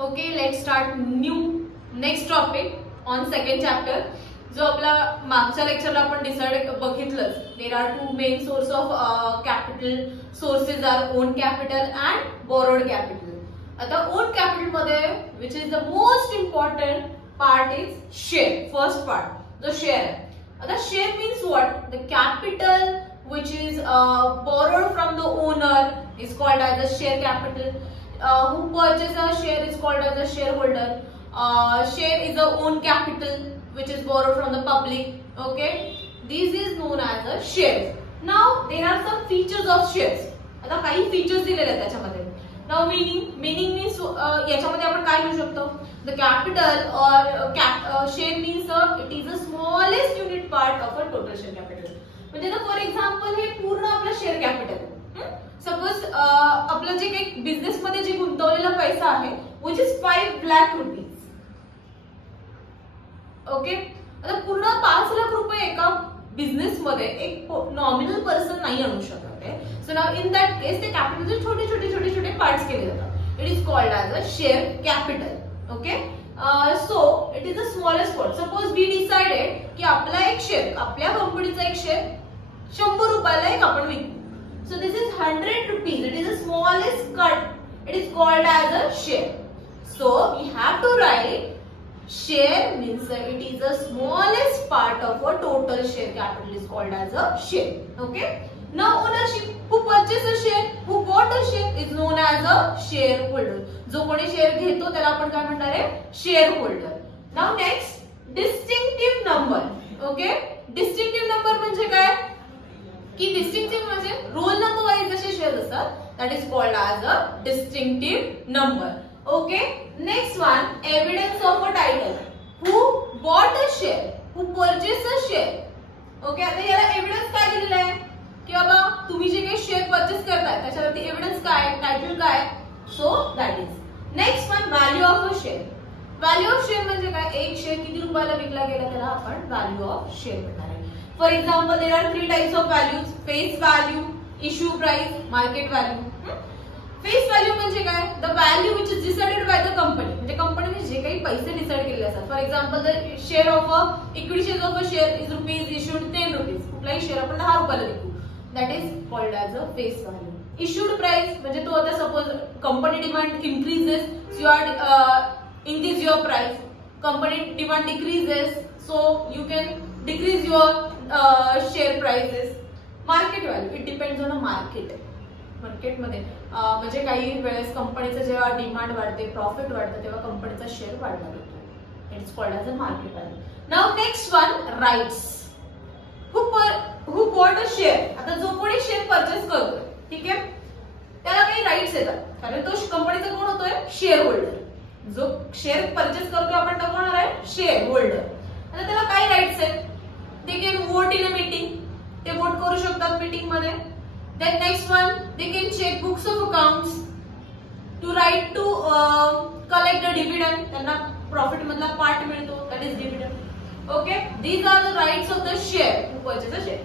Okay, let's start next topic on second chapter. जो आपला मागच्या लेक्चरला आपण डिसाइड बघितलं. There are two main source of capital sources are own capital and borrowed capital. आता own capital मध्ये which is the most important part is share. First part, the share. आता share means what? The capital which is borrowed from the owner is called as a share capital. Who purchases a share is called as a shareholder. Share is the own capital which is borrowed from the public. Okay, this is known as a shares. Now there are some features of shares. आता काही features दिलेले आहेत त्याच्यामध्ये. Now meaning means याच्यामध्ये आपण काय लिहू शकतो? The capital or share means it is the smallest unit part of a total share capital. म्हणजे ना फॉर एक्झाम्पल हे पूर्ण आपलं शेअर कॅपिटल. सपोज आपलं जे काही बिझनेस मध्ये जे गुंतवलेला पैसा आहे which is 5 lakh rupees. Okay, आता पूर्ण 5 लाख रुपये एका बिझनेस मध्ये एक नॉमिनल पर्सन नाही आणू शकत आहे. So now in that case ते कॅपिटलचे छोटे छोटे छोटे छोटे पार्ट्स केले जातात. It is called as a share capital. Okay, so it is the smallest part. Suppose we decided की आपला एक शेअर, आपल्या कंपनीचा एक शेअर 100 रुपयाला एक आपण विकू. So this is 100 rupees. It is the smallest cut. It is called as a share. So we have to write share means it is the smallest part of a total share capital is called as a share. Okay. Now ownership. Who purchased a share? Who bought a share is known as a shareholder. जो कोणी share घेतो त्याला आपण काय म्हणणार आहे? shareholder. Now next, distinctive number. Okay. Distinctive number म्हणजे काय? की डिस्टिंक्टिव्ह म्हणजे रोल नंबर वाईज जसे शेअर असतात, that is called as a distinctive number. Okay, next one, evidence of a title. Who bought a share, who purchase a share. Okay, आता याला evidence काय दिलेला आहे की बाबा तुम्ही जे काही शेअर परचेस करताय त्याच्यावरती एव्हिडन्स काय, टायटल काय. So that is next one, value of a share. Value of share म्हणजे काय? एक शेअर किती रुपयाला विकला गेला त्याला आपण व्हॅल्यू ऑफ शेअर म्हणणार आहे. For example, there are 3 types of values: face value, issue price, market value. Face value म्हणजे काय? The value which is decided by the company. म्हणजे कंपनीने जे काही पैसे डिसाइड केलेले असतात. For example the share of a equity share of a share is rupees issued 10 rupees. कुठलाही शेअर आपण 10 रुपयाला विकू. That is called as a face value. Issued price म्हणजे तो आता suppose company demand increases, so you increase your price. Company demand decreases, so you can decrease your share prices. Market value, it depends on a market. Market मध्ये म्हणजे काही वेळेस कंपनीचं जेव्हा demand वाढते, प्रॉफिट वाढतं, तेव्हा कंपनीचा शेअर वाढला जातो. It's called as a market value. Now next one, rights. Who bought a share. आता जो कोणी शेअर परचेस करतोय, ठीक आहे, त्याला काही राईट्स येतात कारण तो कंपनीचा कोण होतोय? Share holder. जो शेअर परचेस करतोय आपण तो कोण आहे? Share holder. आता त्याला काय राईट्स आहेत? They can vote in a meeting. ते vote करू शकतात मीटिंग मध्ये. Then next one, they can check books of accounts to write to collect the dividend. त्यांना प्रॉफिट मधला पार्ट मिळतो, that is dividend. Okay, these are the rights of the share who purchase a share.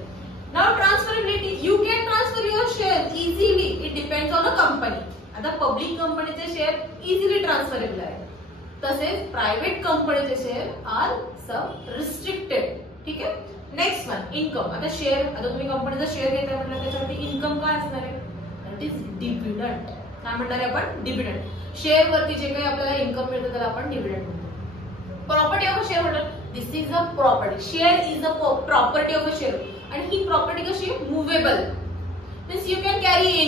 Now transferability, you can transfer your shares easily. It depends on the company. आता public कंपनीचे share easily transferable आहे. तसेच private कंपनीचे share R सब restricted. ठीक आहे. Next one, income. आता share, आता तुम्ही कंपनीचा शेअर घेताय म्हटलं त्याच्यावरती इन्कम काय असणार आहे? That is dividend. काय म्हणणार आहे आपण? डिव्हिडंड. शेअर वरती जे काही आपल्याला इन्कम मिळतं त्याला आपण डिव्हिडंड म्हणतो. Property of a share holder, this is a property. Share is a property of a share आणि ही प्रॉपर्टी कशी? Movable. Means you can carry any